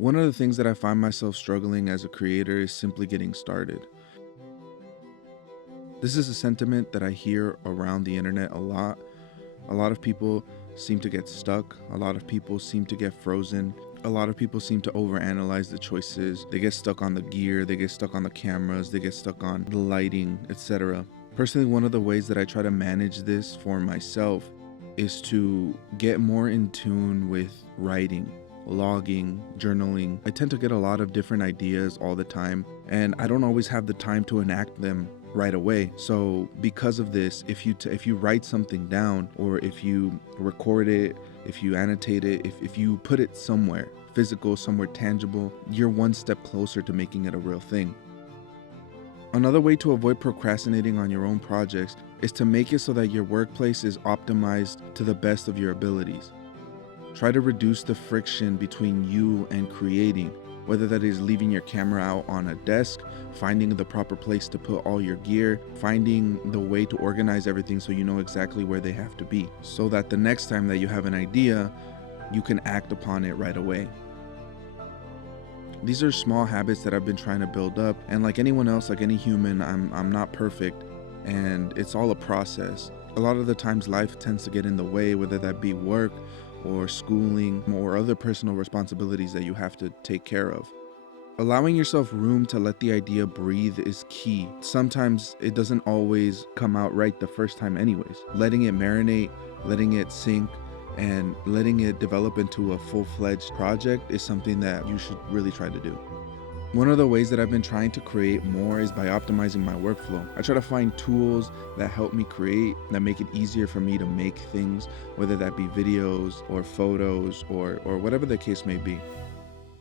One of the things that I find myself struggling as a creator is simply getting started. This is a sentiment that I hear around the internet a lot. A lot of people seem to get stuck. A lot of people seem to get frozen. A lot of people seem to overanalyze the choices. They get stuck on the gear, they get stuck on the cameras, they get stuck on the lighting, etc. Personally, one of the ways that I try to manage this for myself is to get more in tune with writing, logging, journaling. I tend to get a lot of different ideas all the time, and I don't always have the time to enact them right away. So because of this, if you write something down, or if you record it, if you annotate it, if you put it somewhere physical, somewhere tangible, you're one step closer to making it a real thing. Another way to avoid procrastinating on your own projects is to make it so that your workplace is optimized to the best of your abilities. Try to reduce the friction between you and creating, whether that is leaving your camera out on a desk, finding the proper place to put all your gear, finding the way to organize everything so you know exactly where they have to be, so that the next time that you have an idea, you can act upon it right away. These are small habits that I've been trying to build up, and like anyone else, like any human, I'm not perfect, and it's all a process. A lot of the times life tends to get in the way, whether that be work or schooling or other personal responsibilities that you have to take care of. Allowing yourself room to let the idea breathe is key. Sometimes it doesn't always come out right the first time anyways. Letting it marinate, letting it sink, and letting it develop into a full-fledged project is something that you should really try to do. One of the ways that I've been trying to create more is by optimizing my workflow. I try to find tools that help me create, that make it easier for me to make things, whether that be videos or photos or whatever the case may be.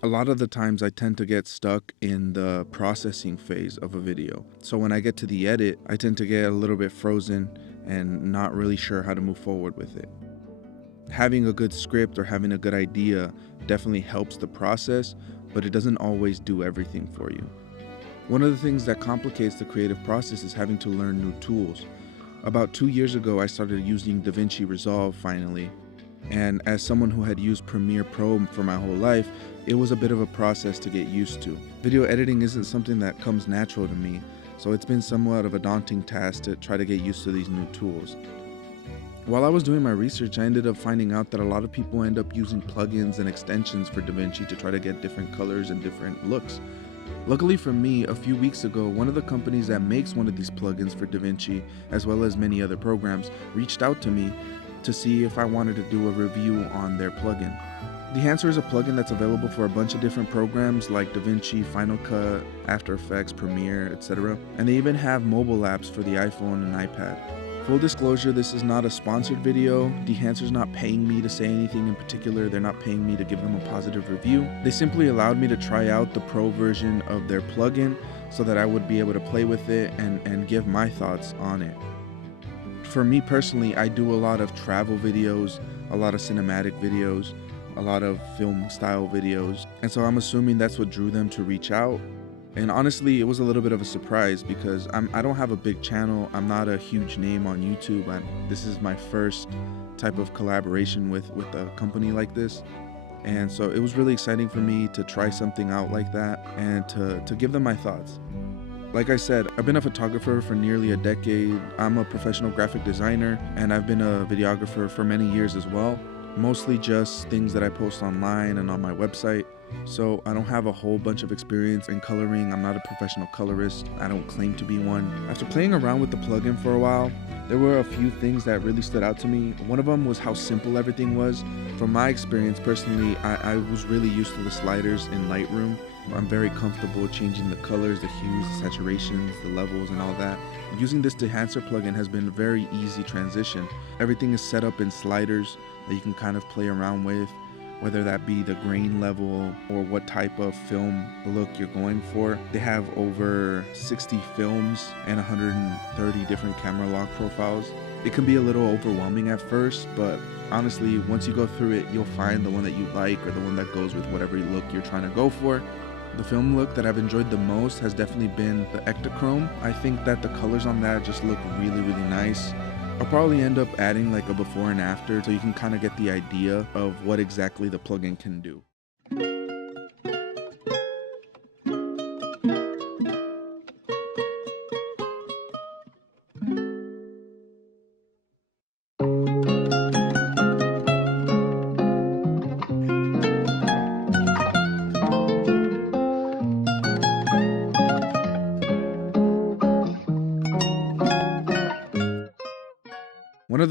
A lot of the times I tend to get stuck in the processing phase of a video. So when I get to the edit, I tend to get a little bit frozen and not really sure how to move forward with it. Having a good script or having a good idea definitely helps the process, but it doesn't always do everything for you. One of the things that complicates the creative process is having to learn new tools. About 2 years ago, I started using DaVinci Resolve finally. And as someone who had used Premiere Pro for my whole life, it was a bit of a process to get used to. Video editing isn't something that comes natural to me, so it's been somewhat of a daunting task to try to get used to these new tools. While I was doing my research, I ended up finding out that a lot of people end up using plugins and extensions for DaVinci to try to get different colors and different looks. Luckily for me, a few weeks ago, one of the companies that makes one of these plugins for DaVinci, as well as many other programs, reached out to me to see if I wanted to do a review on their plugin. Dehancer is a plugin that's available for a bunch of different programs like DaVinci, Final Cut, After Effects, Premiere, etc. And they even have mobile apps for the iPhone and iPad. Full disclosure, this is not a sponsored video. Dehancer's not paying me to say anything in particular. They're not paying me to give them a positive review. They simply allowed me to try out the pro version of their plugin so that I would be able to play with it and give my thoughts on it. For me personally, I do a lot of travel videos, a lot of cinematic videos, a lot of film style videos, and so I'm assuming that's what drew them to reach out. And honestly, it was a little bit of a surprise because I don't have a big channel. I'm not a huge name on YouTube. This is my first type of collaboration with a company like this. And so it was really exciting for me to try something out like that and to give them my thoughts. Like I said, I've been a photographer for nearly a decade. I'm a professional graphic designer, and I've been a videographer for many years as well. Mostly just things that I post online and on my website. So I don't have a whole bunch of experience in coloring. I'm not a professional colorist. I don't claim to be one. After playing around with the plugin for a while, there were a few things that really stood out to me. One of them was how simple everything was. From my experience personally, I was really used to the sliders in Lightroom. I'm very comfortable changing the colors, the hues, the saturations, the levels, and all that. Using this Dehancer plugin has been a very easy transition. Everything is set up in sliders that you can kind of play around with, whether that be the grain level or what type of film look you're going for. They have over 60 films and 130 different camera lock profiles. It can be a little overwhelming at first, but honestly, once you go through it, you'll find the one that you like or the one that goes with whatever look you're trying to go for. The film look that I've enjoyed the most has definitely been the Ektachrome. I think that the colors on that just look really, really nice. I'll probably end up adding like a before and after so you can kind of get the idea of what exactly the plugin can do.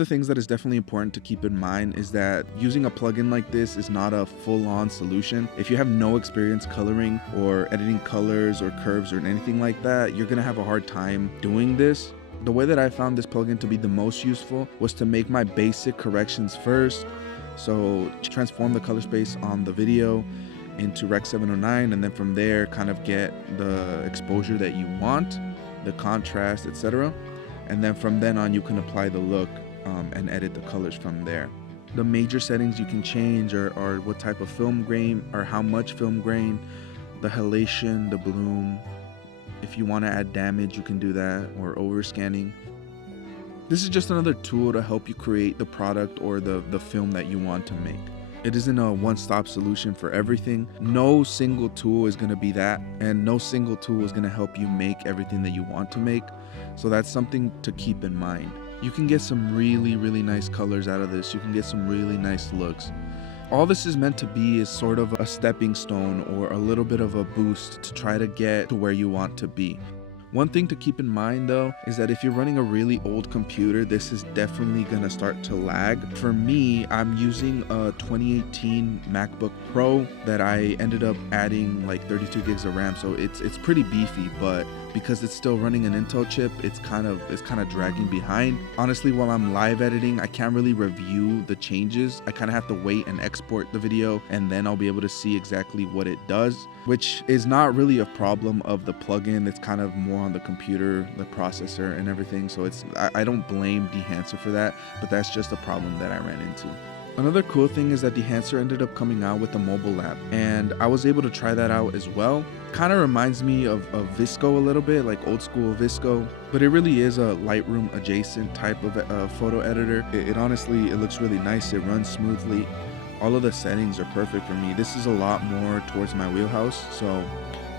of the things that is definitely important to keep in mind is that using a plugin like this is not a full-on solution. If you have no experience coloring or editing colors or curves or anything like that, you're gonna have a hard time doing this. The way that I found this plugin to be the most useful was to make my basic corrections first. So transform the color space on the video into Rec 709, and then from there kind of get the exposure that you want, the contrast, etc. And then from then on you can apply the look and edit the colors from there. The major settings you can change are what type of film grain or how much film grain, the halation, the bloom. If you want to add damage, you can do that, or overscanning. This is just another tool to help you create the product or the film that you want to make. It isn't a one-stop solution for everything. No single tool is going to be that, and no single tool is going to help you make everything that you want to make. So that's something to keep in mind. You can get some really, really nice colors out of this. You can get some really nice looks. All this is meant to be is sort of a stepping stone or a little bit of a boost to try to get to where you want to be. One thing to keep in mind though is that if you're running a really old computer, this is definitely gonna start to lag. For me, I'm using a 2018 MacBook Pro that I ended up adding like 32 gigs of RAM, so it's pretty beefy, but because it's still running an Intel chip, it's kind of dragging behind. Honestly, while I'm live editing, I can't really review the changes. I kind of have to wait and export the video, and then I'll be able to see exactly what it does, which is not really a problem of the plugin. It's kind of more on the computer, the processor and everything. So I don't blame Dehancer for that, but that's just a problem that I ran into. Another cool thing is that Dehancer ended up coming out with a mobile app, and I was able to try that out as well. Kind of reminds me of Visco a little bit, like old school Visco, but it really is a Lightroom adjacent type of photo editor. It honestly, it looks really nice. It runs smoothly. All of the settings are perfect for me. This is a lot more towards my wheelhouse, so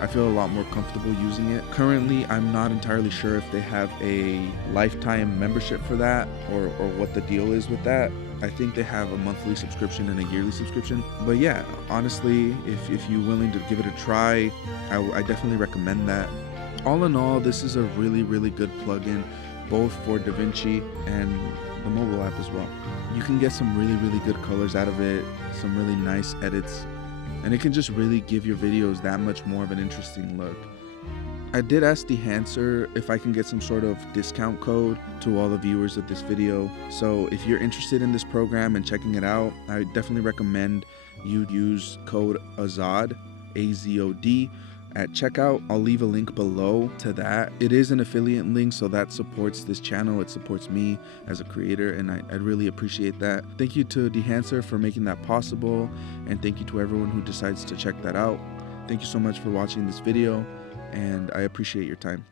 I feel a lot more comfortable using it. Currently, I'm not entirely sure if they have a lifetime membership for that or what the deal is with that. I think they have a monthly subscription and a yearly subscription. But yeah, honestly, if you're willing to give it a try, I definitely recommend that. All in all, this is a really, really good plugin, both for DaVinci and the mobile app as well. You can get some really, really good colors out of it, some really nice edits, and it can just really give your videos that much more of an interesting look. I did ask Dehancer if I can get some sort of discount code to all the viewers of this video. So if you're interested in this program and checking it out, I definitely recommend you use code AZOD, AZOD, at checkout. I'll leave a link below to that. It is an affiliate link, so that supports this channel. It supports me as a creator, and I really appreciate that. Thank you to Dehancer for making that possible, and thank you to everyone who decides to check that out. Thank you so much for watching this video, and I appreciate your time.